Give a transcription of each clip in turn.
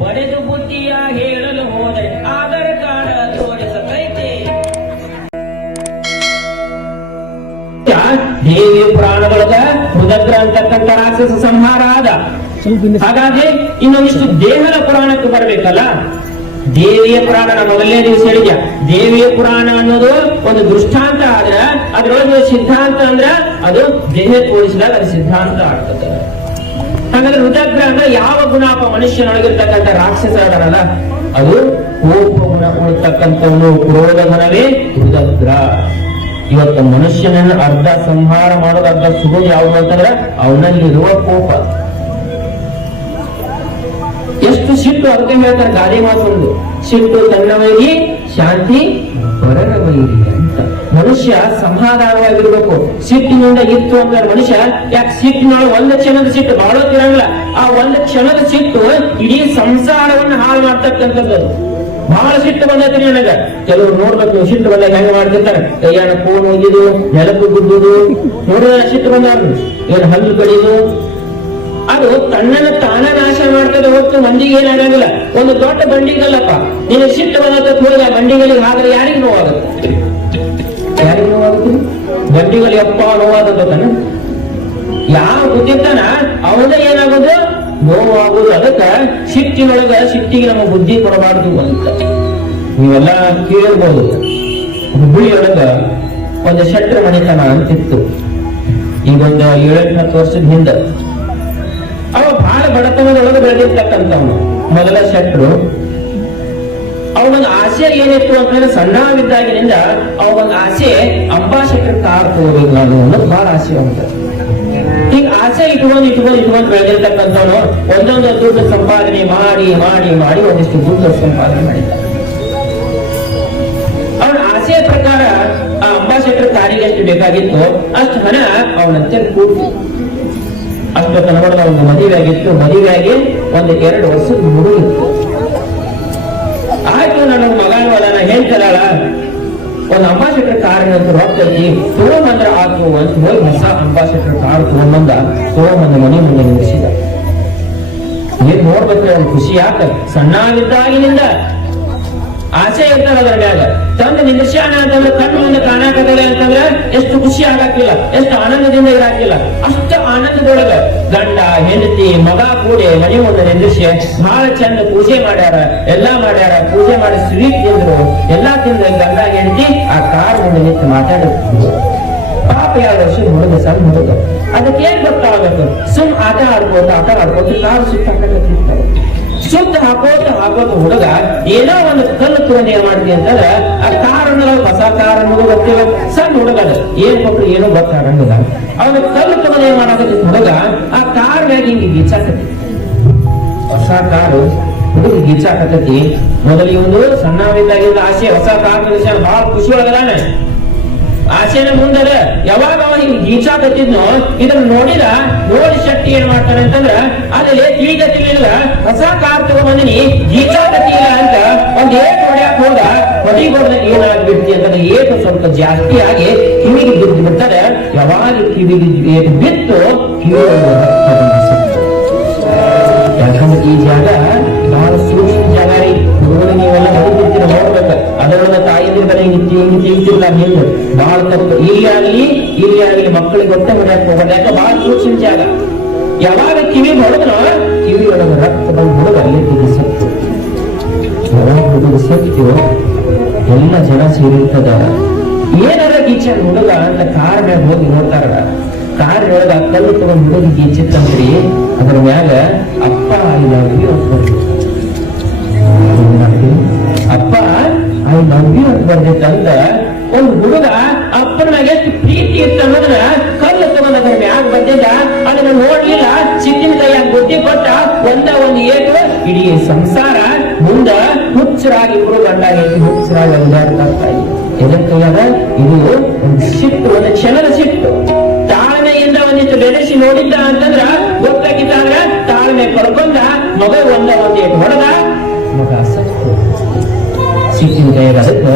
ಬರೆದು ಬುದ್ಧಿಯ ಹೇಳಲು ಹೋದರೆ ಆಧಾರ ಕಾರ್ಡ ತೋರಿಸತೈತೆ. ದೇವಿ ಪುರಾಣದೊಳಗ ಮೃದಗ್ರ ಅಂತಕ್ಕಂಥ ರಾಕ್ಷಸ ಸಂಹಾರ ಆದ. ಹಾಗಾಗಿ ಇನ್ನೊಂದಿಷ್ಟು ದೇಹದ ಪುರಾಣಕ್ಕೆ ಬರಬೇಕಲ್ಲ? ದೇವಿಯ ಪುರಾಣ ಮೊದಲನೇ ದಿವಸ ಹೇಳಿದ್ಯ. ದೇವಿಯ ಪುರಾಣ ಅನ್ನೋದು ಒಂದು ದೃಷ್ಟಾಂತ ಆದ್ರ, ಅದ್ರೊಳಗೆ ಸಿದ್ಧಾಂತ ಅಂದ್ರ ಅದು ದೇಹ ತೋರಿಸಿದಾಗ ಅದು ಸಿದ್ಧಾಂತ ಆಗ್ತದೆ. ಹಾಗಾದ್ರೆ ರುದ್ರಗ್ರ ಅಂದ್ರೆ ಯಾವ ಗುಣಾಪ ಮನುಷ್ಯನೊಳಗಿರ್ತಕ್ಕಂಥ ರಾಕ್ಷಸ ಅದರಲ್ಲ ಅದು ಕೋಪ ಗುಣ ಉಳ್ತಕ್ಕಂಥವನು ಕ್ರೋಧ ಗುಣವೇ ಇವತ್ತು ಮನುಷ್ಯನನ್ನ ಅರ್ಧ ಸಂಹಾರ ಮಾಡೋದು, ಅರ್ಧ ಸುಡುವುದು ಯಾವುದು ಅಂತಂದ್ರೆ ಅವನಲ್ಲಿರುವ ಕೋಪ. ಎಷ್ಟು ಸಿಟ್ಟು ಅದಕ್ಕೆ ಹೇಳ್ತಾರೆ ಗಾದೆ ಮಾತೊಂದು ಸಿಟ್ಟು ತನ್ನವಾಗಿ ಶಾಂತಿ ಅಂತ ಮನುಷ್ಯ ಸಮಾಧಾನವಾಗಿರ್ಬೇಕು ಸಿಟ್ಟಿನಿಂದ ಇತ್ತು ಅಂದ್ರೆ ಮನುಷ್ಯ, ಯಾಕೆ ಸಿಟ್ಟಿನೊಳಗೆ ಒಂದು ಕ್ಷಣದ ಸಿಟ್ಟು ಬಾಳೋತಿರಂಗಿಲ್ಲ ಆ ಒಂದು ಕ್ಷಣದ ಸಿಟ್ಟು ಇಡೀ ಸಂಸಾರವನ್ನು ಹಾಳು ಮಾಡ್ತಕ್ಕಂಥದ್ದು. ಬಹಳ ಸಿಟ್ಟು ಬಂದೈತಿ ನನಗ. ಕೆಲವರು ನೋಡ್ಬೇಕು, ಸಿಟ್ಟು ಬಂದಾಗ ಹೆಂಗ ಮಾಡ್ತಿರ್ತಾರೆ? ಕೈಯಾಣ ಫೋನ್ ಹೋಗಿದು ನೆಲಕ್ಕೆ ಗುದ್ದುದು. ನೋಡಿದ್ರೆ ಸಿಟ್ಟು ಬಂದವ್ರು. ಏನು ಹಲ್ಲು ಕಡಿದು. ಅದು ತಣ್ಣನ ತಾನ ನಾಶ ಮಾಡ್ತದೆ ಹೊತ್ತು ಮಂದಿಗೆ ಏನಾಗಂಗಿಲ್ಲ. ಒಂದು ದೊಡ್ಡ ಬಂಡಿಗಲ್ಲಪ್ಪ. ನೀನು ಸಿಟ್ಟು ಬಂದ ಕೂಡ ಬಂಡಿಗಳಿಗೆ ನೋವಾಗುತ್ತೆ ಯಾರಿಗೂ ನೋವಾಗುತ್ತೆ ಬಂಡಿಗಳು ಅಪ್ಪ ನೋವಾದದ್ದು ತಾನ? ಯಾವ ಗೊತ್ತಿರ್ತಾನ ಅವನೇ ಏನಾಗೋದು? ನೋವಾಗೋದು. ಅದಕ್ಕ ಸಿಟ್ಟಿನೊಳಗ ಸಿಟ್ಟಿಗೆ ನಮ್ಮ ಬುದ್ಧಿ ಕೊಡಬಾರದು ಅಂತ. ನೀವೆಲ್ಲ ಕೇಳಿರ್ಬೋದು ಹುಬ್ಬಳ್ಳಿಯೊಳಗ ಒಂದು ಶೆಟ್ರ ಮನೆತನ ಅಂತಿತ್ತು. ಈಗ ಒಂದು ಏಳೆಂಟು ಹತ್ತು ವರ್ಷದ ಹಿಂದೆ. ಅವ ಬಹಳ ಬಡತನದೊಳಗೆ ಬೆಳೆದಿರ್ತಕ್ಕಂಥವನು. ಮೊದಲ ಶೆಟ್ರು. ಅವನೊಂದು ಆಸೆ ಏನಿತ್ತು ಅಂತಂದ್ರೆ ಸಣ್ಣವಿದ್ದಾಗಿನಿಂದ ಅವನ ಆಸೆ ಅಂಬಾಶೆಟ್ರ್ ಕಾರ್ ತಗೋಬೇಕು ನಾನು ಅನ್ನೋದು ಬಹಳ ಆಸೆ ಅಂತ ಈಗ ಆಸೆ ಇಟ್ಕೊಂಡು ಇಟ್ಕೊಂಡು ಇಟ್ಕೊಂಡು ಬೆಳೆದಿರ್ತಕ್ಕಂಥವನು ಒಂದೊಂದು ದುಡ್ಡು ಸಂಪಾದನೆ ಮಾಡಿ ಮಾಡಿ ಮಾಡಿ ಒಂದಿಷ್ಟು ದುಡ್ಡು ಸಂಪಾದನೆ ಮಾಡಿದ್ದ ಅವನ ಆಸೆಯ ಪ್ರಕಾರ ಆ ಅಂಬಾಶೆಟ್ರ್ ಕಾರಿಗೆ ಎಷ್ಟು ಬೇಕಾಗಿತ್ತು ಅಷ್ಟು ಹಣ ಅವನಂತೆ ಕೂಡ್ತು. ಅಷ್ಟು ಕನ್ನಡದ ಒಂದು ಮದುವೆ ಆಗಿತ್ತು ಒಂದು ಎರಡು ವರ್ಷದ ಹುಡುಗಿತ್ತು ಹೇಳ್ತಾರಲ್ಲ ಒಂದು ಅಂಬಾಸಿಡರ್ ಕಾರ್ ಅಂತ ರೊಕ್ಕ ತೋಮಂದ್ರ ಆತು ಅಂತ ಹೋಗಿ ಹೊಸ ಅಂಬಾಸಿಡರ್ ಕಾರ್ ತೋಮಂದ ತೋಮಂದ ಮನೆ ಮುಂದೆ ನಿಲ್ಲಿಸಿದ ಏನ್ ನೋಡ್ಬೇಕು ಅವ್ನು ಖುಷಿ ಯಾಕ? ಸಣ್ಣಾಗಿದ್ದಾಗಿನಿಂದ ಆಸೆ ಇರ್ತಾರ ಅದ್ರ ಮ್ಯಾಗ ತಂದು ನಿಲ್ಲಿಸ್ಯಾನ ಅಂತಂದ್ರೆ ಕಣ್ಣು ಮುಂದೆ ಕಾಣಾಕತ್ತಾರೆ ಅಂತಂದ್ರೆ ಎಷ್ಟು ಖುಷಿ ಆಗಕ್ಕಿಲ್ಲ, ಎಷ್ಟು ಆನಂದದಿಂದ ಇರಾಕಿಲ್ಲ. ಅಷ್ಟು ಆನಂದದೊಳಗ ಗಂಡ, ಹೆಂಡತಿ, ಮಗ ಕೂಡಿ ಮನೆ ಮುಂದೆ ನಿಲ್ಲಿಸಿ ಬಹಳ ಚಂದ ಪೂಜೆ ಮಾಡ್ಯಾರ, ಎಲ್ಲಾ ಮಾಡ್ಯಾರ. ಪೂಜೆ ಮಾಡಿ ಸ್ವೀಟ್ ತಿಂದ್ರು. ಎಲ್ಲಾ ತಿಂದ್ರೆ ಗಂಡ, ಹೆಂಡತಿ ಆ ಕಾರ್ ಮುಂದೆ ನಿಂತು ಮಾತಾಡುತ್ತಿದ್ರು ಪಾಪ ಯಾವ ವರ್ಷ ಹುಡುಗ ಸಣ್ಣ ಹುಡುಗ. ಅದಕ್ಕೆ ಏನ್ ಗೊತ್ತಾಗಬೇಕು? ಸುಮ್ ಆಟ ಆಡ್ಕೋತ, ಆಟ ಆಡ್ಬೋದು ಕಾರ್ ಸುತ್ತ ಸುತ್ತ ಹಾಕೋತ ಹಾಕೋತ ಹುಡುಗ ಏನೋ ಒಂದು ಕಲ್ಲು ತಗೊಂಡು ಏನ್ ಮಾಡ್ತಿ ಅಂತಂದ್ರೆ ಆ ಕಾರಣ ಅನ್ನೋದು ಹೊಸ ಕಾರಣಗಳು ಗೊತ್ತಿಲ್ಲ. ಸಣ್ಣ ಹುಡುಗ ಏನ್ ಕೊಟ್ಟರು ಏನೋ ಗೊತ್ತಾಗಂಗಿಲ್ಲ. ಅವನು ಕಲ್ಲು ತಗೊಂಡು ಏನ್ ಹುಡುಗ, ಆ ಕಾರಣ ಹಿಂಗೆ ಗೀಚಾಕತಿ ಹೊಸ ಕಾರು ಹುಡುಗ ಮೊದಲಿಗೆ ಒಂದು ಸಣ್ಣ ಸಣ್ಣವಿದ್ದಾಗಿದ್ದ ಆಸೆ, ಹೊಸ ಕಾರ್ ಬಹಳ ಖುಷಿ ಒಳಗದಾನೆ. ಆಸೆನ ಮುಂದರ ಯಾವಾಗ ಹಿಂಗ್ ಗೀಚಾಕತ್ತಿದ್ನೋ ಇದನ್ನ ನೋಡಿದ ನೋಡಿ ಶಕ್ತಿ ಏನ್ ಮಾಡ್ತಾನೆ ಅಂತಂದ್ರ, ಅಲ್ಲಿ ತಿಳಿದ ತಿಳಿದ್ರ ಹೊಸ ಕಾರ್ ತಗೊಂಬಂದಿನಿ ಇಲ್ಲ ಅಂತ ಒಂದ್ ಏಟ್ ಹೊಡ್ಯಾಕ್ ಹೋದ ಹೊಡಿಗೋದ ಏನಾಗ್ಬಿಡ್ತಿ ಅಂತಂದ್ರೆ ಏಟು ಸ್ವಲ್ಪ ಜಾಸ್ತಿ ಆಗಿ ಕಿವಿಗೆ ಬಿದ್ದು ಬಿಡ್ತಾರೆ ಯಾವಾಗ ಕಿವಿಗೆ ಏಟು ಬಿತ್ತು ಕಿವಿ ಯಾಕಂದ್ರೆ ಈ ಜಾಗ ಬಹಳ ಸೂಕ್ಷ್ಮ ಜಾಗ ರೀ. ನೀವೆಲ್ಲ ಹೊರಬಿಡ್ತೀರ ನೋಡ್ಬೇಕ. ಅದರೊಳಗ ತಾಯಿಯಿಂದ ಬರೀ ಹಿಂಗೆ ತಿಂತಿಲ್ಲ ಹಿಂದೆ ಬಹಳ ತಪ್ಪು. ಇಲ್ಲಿ ಆಗ್ಲಿ ಇಲ್ಲಿ ಆಗ್ಲಿ ಮಕ್ಕಳಿಗೆ ಗೊತ್ತ ಹೊಡ್ಯಾಕ ಹೋಗೋದು ಯಾಕೆ ಬಹಳ ಸೂಕ್ಷ್ಮ ಜಾಗ ಯಾವಾಗ ಕಿವಿ ಹೊಡೆದ್ರು ಕಿವಿ ಒಳಗ ರಕ್ತ ಬಂದು ಹುಡುಗ ಅಲ್ಲಿ ತಿರುಗಿ ಸತ್ತು. ಯಾವಾಗ ಎಲ್ಲ ಜನ ಸೇರಿರ್ತದ. ಏನಾರ ಗೀಚ ಹುಡುಗ ಅಂತ ಕಾರ್ ಮ್ಯಾಗ ಹೋಗಿ ನೋಡ್ತಾರ ಕಾರ್ ಒಳಗ ಕಲ್ಲು ತಗೊಂಡ್ ಹುಡುಗಿ ಗೀಚಿತ್ತಂದ್ರಿ ಅದ್ರ ಮ್ಯಾಗ ಅಪ್ಪ ಅಲ್ಲಿ ನಾವು ಅಪ್ಪ ಐ ಲವ್ ಯು ಅಂತ ಬರ್ದಿತ್ತಂದ ಒಂದು ಹುಡುಗ ಅಪ್ಪನಾಗ ಎಷ್ಟು ಪ್ರೀತಿ ಇತ್ತು ಅನ್ನೋದ್ರ ಕಲ್ಲು ತಗೊಂಡ ಮ್ಯಾಗ ಬಂದಿದ್ದ. ಅದನ್ನ ನೋಡ್ಲಿಲ್ಲ ಚಿಕ್ಕಿನ ಕೈಯಾಗ ಬುದ್ಧಿ ಕೊಟ್ಟ ಒಂದ ಒಂದು ಏಟು ಇಡೀ ಸಂಸಾರ ಮುಂದ ಹುಚ್ಚರಾಗಿ ಇಬ್ರು ಗಂಡ ಹೆಂಡತಿ ಹುಚ್ಚರಾಗಿ ಅಲ್ಲಾಡ್ತಾ ಎದಕ್ಕೆ ಇದು ಒಂದು ಸಿಟ್ಟು, ಒಂದು ಕ್ಷಣದ ಸಿಟ್ಟು. ತಾಳ್ಮೆಯಿಂದ ಒಂದಿಷ್ಟು ಬೆಳೆಸಿ ನೋಡಿದ್ದ ಅಂತಂದ್ರ ಗೊತ್ತಾಗಿದ್ದ ಅಂದ್ರ ತಾಳ್ಮೆ ಕಳ್ಕೊಂಡ ಮಗ ಒಂದ ಒಂದೇಟು ಏಟು ಹೊಡೆದ. ಮಗ ಸಿಟ್ಟಿನ ಕೈಯಾಗ ಅದಕ್ಕ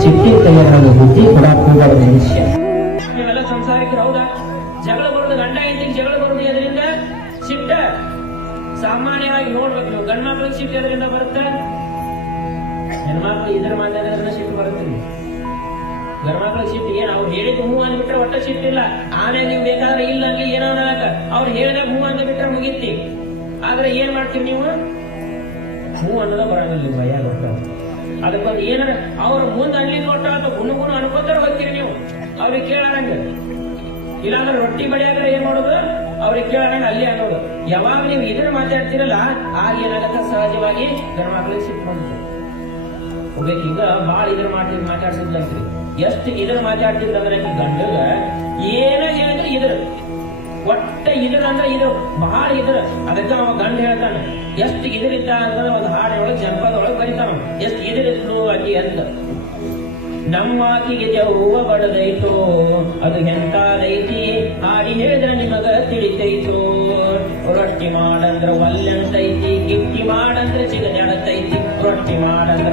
ಸಿಟ್ಟಿನ ಕೈಯಾಗ ಬುದ್ಧಿ ಕೂಡ ಸಂಸಾರಿಕರು ಹೌದಾ ಜಗಳ ಬರೋದು ಗಂಡ ಹೆಂಡತಿಗೆ ಜಗಳ ಬರೋದು ಎದರಿಂದ ಸಿಟ್ಟ ಸಾಮಾನ್ಯವಾಗಿ ನೋಡ್ಬೇಕು ನೀವು. ಗಂಡ ಮಕ್ಳಿಗೆ ಸಿಟ್ಟು ಎದರಿಂದ ಬರುತ್ತೆ? ಹೆಣ್ಮಕ್ಳು ಇದ್ರ ಮಾತಾಡೋದ್ರಿಂದ ಸಿಟ್ಟು ಬರುತ್ತೆ ಗಂಡ್ ಮಕ್ಳಿಗೆ ಸಿಟ್ಟು ಏನ್? ಅವ್ರು ಹೇಳಿದ್ ಹೂ ಅಂದ್ಬಿಟ್ರೆ ಒಟ್ಟ ಸಿಟ್ಟಿಲ್ಲ ಆಮೇಲೆ ನೀವು ಬೇಕಾದ್ರೆ ಇಲ್ಲ ಅಲ್ಲಿ ಏನೋ ಅನ್ನಕ ಅವ್ರು ಹೇಳಿದಾಗ ಹೂ ಅಂತ ಮುಗಿತಿ. ಆದ್ರೆ ಏನ್ ಮಾಡ್ತೀವಿ ನೀವು? ಹೂ ಅನ್ನೋದ ಬರಂಗಿಲ್ಲ ನೀವು ಭಯ ಗೊತ್ತ ಅದಕ್ಕೊಂದು ಏನಾರ ಅವ್ರ ಮುಂದೆ ಅಲ್ಲಿ ಕೊಟ್ಟ ಅಥವಾ ಗುಣಗುಣ ಅನ್ಕೋತಾರ ಹೋಗ್ತೀರಿ ನೀವು. ಅವ್ರಿಗೆ ಕೇಳಾರಂಗ ಇಲ್ಲಾಂದ್ರೆ ರೊಟ್ಟಿ ಬಡಿಯಾದ್ರೆ ಏನ್ ಮಾಡೋದು? ಅವ್ರಿಗೆ ಕೇಳಾರಂಗ ಅಲ್ಲಿ ಅನ್ನೋದು ಯಾವಾಗ ನೀವು ಇದನ್ನ ಮಾತಾಡ್ತಿರಲ್ಲ, ಆಗ ಏನಾಗತ್ತ? ಸಹಜವಾಗಿ ಗಂಡ ಮಕ್ಳಿಗೆ ಹೋಗ್ಬೇಕು. ಈಗ ಬಾಳ ಇದ್ರ ಮಾಡಿ ಮಾತಾಡ್ಸಿದ್ರಿ ಎಷ್ಟು ಇದನ್ನ ಮಾತಾಡ್ತಿದ್ರಂದ್ರೆ ಗಂಡಗ ಏನ ಹೇಳಿದ್ರೆ ಇದ್ರ. ಒಟ್ಟ ಇದ್ರ ಅಂದ್ರೆ ಇದು ಬಹಳ ಇದ್ರ ಅದಕ್ಕೆ ಅವ ಗಂಡ ಹೇಳ್ತಾನೆ, ಎಷ್ಟು ಇದ್ರಿದ್ದ ಅಂದ್ರೆ ಒಂದು ಹಾಡಿನೊಳಗೆ ಜನಪದೊಳಗೆ ಬರಿತಾನ ಎಷ್ಟು ಇದ್ರಿದ್ಲು ಆಕಿ ಅಂತ. ನಮ್ಮ ಆಕಿಗೆ ಜವ್ವ ಬಡದೈತೋ, ಅದು ಎಂತಾದೈತಿ ಹಾಡಿ ಹೇಳಿದ್ರ ನಿಮಗ ತಿಳಿತೈತೋ. ರೊಟ್ಟಿ ಮಾಡಂದ್ರ ಒಲ್ಲೆಂತೈತಿ, ಗಿಟ್ಟಿ ಮಾಡಂದ್ರ ನೆಡತೈತಿ. ರೊಟ್ಟಿ ಮಾಡಂದ್ರ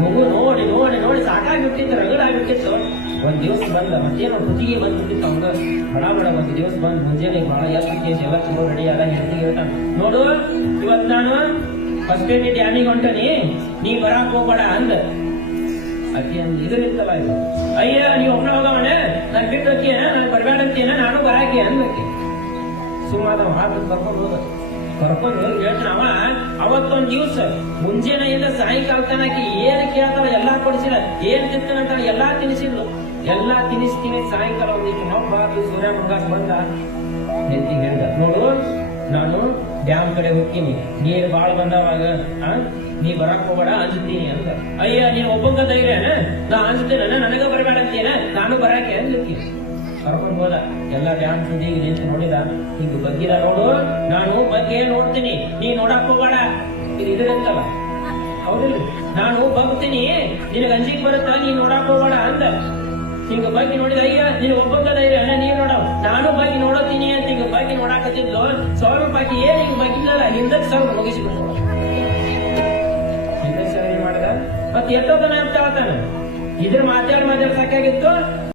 ಮಗು ನೋಡಿ ನೋಡಿ ನೋಡಿ, ಸಾಕಾಗಿಬಿಟ್ಟಿತ್ತು, ರಗಡಾಗಿಬಿಟ್ಟಿತ್ತು. ಒಂದ್ ದಿವಸ ಬಂದ, ಮತ್ತೇನೋ ಕುತ್ತಿಗೆ ಬಂದ್ಬಿಟ್ಟಿತ್ತು ಅವಂಗ ಬಡ ಬಡ, ಒಂದ್ ದಿವಸ ಬಂದ್ ಮುಂಜಾನೆ ಬಹಳ ಎಷ್ಟು ಕೇಸ್ ಎಲ್ಲ ಚಲೋ ರೆಡಿ ಎಲ್ಲ ಹೆಂಡತಿಗೆ ಹೇಳ್ತಾನ ನೋಡು, ಇವತ್ ನಾನು ಫಸ್ಟ್ ಏಡ್ ಡ್ಯಾಮಿಗೆ ಹೊಂಟನಿ, ನೀ ಬರಾಕ್ ಹೋಗ್ಬೇಡ ಅಂದ. ಅಕ್ಕಿ ಅಂದ್ ಇದ್ರಿರ್ತಲ್ಲ ಇದು. ಅಯ್ಯ ನೀವು ಒಬ್ಬನ ಹೋಗವಣ ನಾನ್ ಬಿಟ್ಟು ಹೋಗ್ತೀಯ ನಾನು ಬರ್ಬೇಡ ಅಂತೀನ ನಾನು ಬರಾಕಿ ಅಂದಕ್ಕೆ ಸುಮಾರು ಹಾಕಿ ಕರ್ಕೊಂಡು ಹೋದ. ಕರ್ಕೊಂಡು ಹೋಗಿ ಅವ ಅವತ್ತೊಂದ್ ದಿವ್ಸ ಮುಂಜಾನೆಯಿಂದ ಸಾಯಂಕಾಲ ತನಕ ಏನ್ ಕೇಳ್ತಾರ ಎಲ್ಲಾ ಕೊಡಿಸಿಲ್ಲ, ಏನ್ ತಿಂತಾನಂತ ಎಲ್ಲಾ ತಿನಿಸಿದ್ಲು. ಎಲ್ಲಾ ತಿನಿಸ್ತೀನಿ ಸಾಯಂಕಾಲ ಒಂದಿಷ್ಟು ನಾವು ಸೂರ್ಯ ಪ್ರಕಾಶ್ ಬಂದ. ನೆತ್ತಿ ಹೇಳ್ದ, ನೋಡು, ನಾನು ಡ್ಯಾಮ್ ಕಡೆ ಹೋಗ್ತೀನಿ. ನೀರ್ ಬಾಳ್ ಬಂದವಾಗ ನೀ ಬರಕ್ ಹೋಗಬೇಡ ಅಂಜುತ್ತೀನಿ ಅಂತ. ಅಯ್ಯ, ನೀನ್ ಒಬ್ಬಂಗ ಧೈರ್ಯ ನಾ ಅಂಜುತ್ತೇನ ನನಗ ಬರಬೇಡ ಅಂತೀನ ನಾನು ಬರಾಕೆ ಅಂಜುತ್ತೀನಿ ಕರ್ಕೊಂಡ್ ಹೋದ. ಎಲ್ಲ ಡ್ಯಾನ್ಸ್ ಹೀಗೆ ನಿಂತು ನೋಡಿದ. ಹಿಂಗ ಬಗ್ಗಿದ ನೋಡು, ನಾನು ಬಗ್ಗೆ ನೋಡ್ತೀನಿ. ನೀ ನೋಡಕ್ ಹೋಗೋಣ ಇದು ಹೌದಿಲ್ಲ. ನಾನು ಬಗ್ತೀನಿ ನಿನಗ ಅಂಜಿಕ್ ಬರುತ್ತಾ? ನೀ ನೋಡಕ್ ಹೋಗ್ಬೇಡ ಅಂತ. ಹಿಂಗ ಬಗ್ಗೆ ನೋಡಿದ, ಅಯ್ಯ, ನೀನು ಒಬ್ಬಂಗ ಧೈರ್ಯ. ನೀನ್ ನೋಡ ನಾನು ಬಗ್ಗೆ ನೋಡತೀನಿ ಅಂತ ಹಿಂಗ ಬಗ್ಗೆ ನೋಡಾಕತ್ತಿದ್ಲು. ಸ್ವಲ್ಪ ಬಾಕಿ ಏನ್ ಹಿಂಗ ಬಗ್ಗಿಲ್ಲಲ್ಲ ಹಿಂದಕ್ ಸಾವಿರ ಮುಗಿಸಿ ಹಿಂದಕ್ ಸಾವಿರ ಮಾಡಿದ. ಮತ್ತೆ ಎಷ್ಟೋ ತನ ಅಂತ ಹೇಳ್ತಾನ ಇದ್ರ ಮಾತಾಡ್ ಮಾತಾಡ್ ಸಾಕಾಗಿತ್ತು.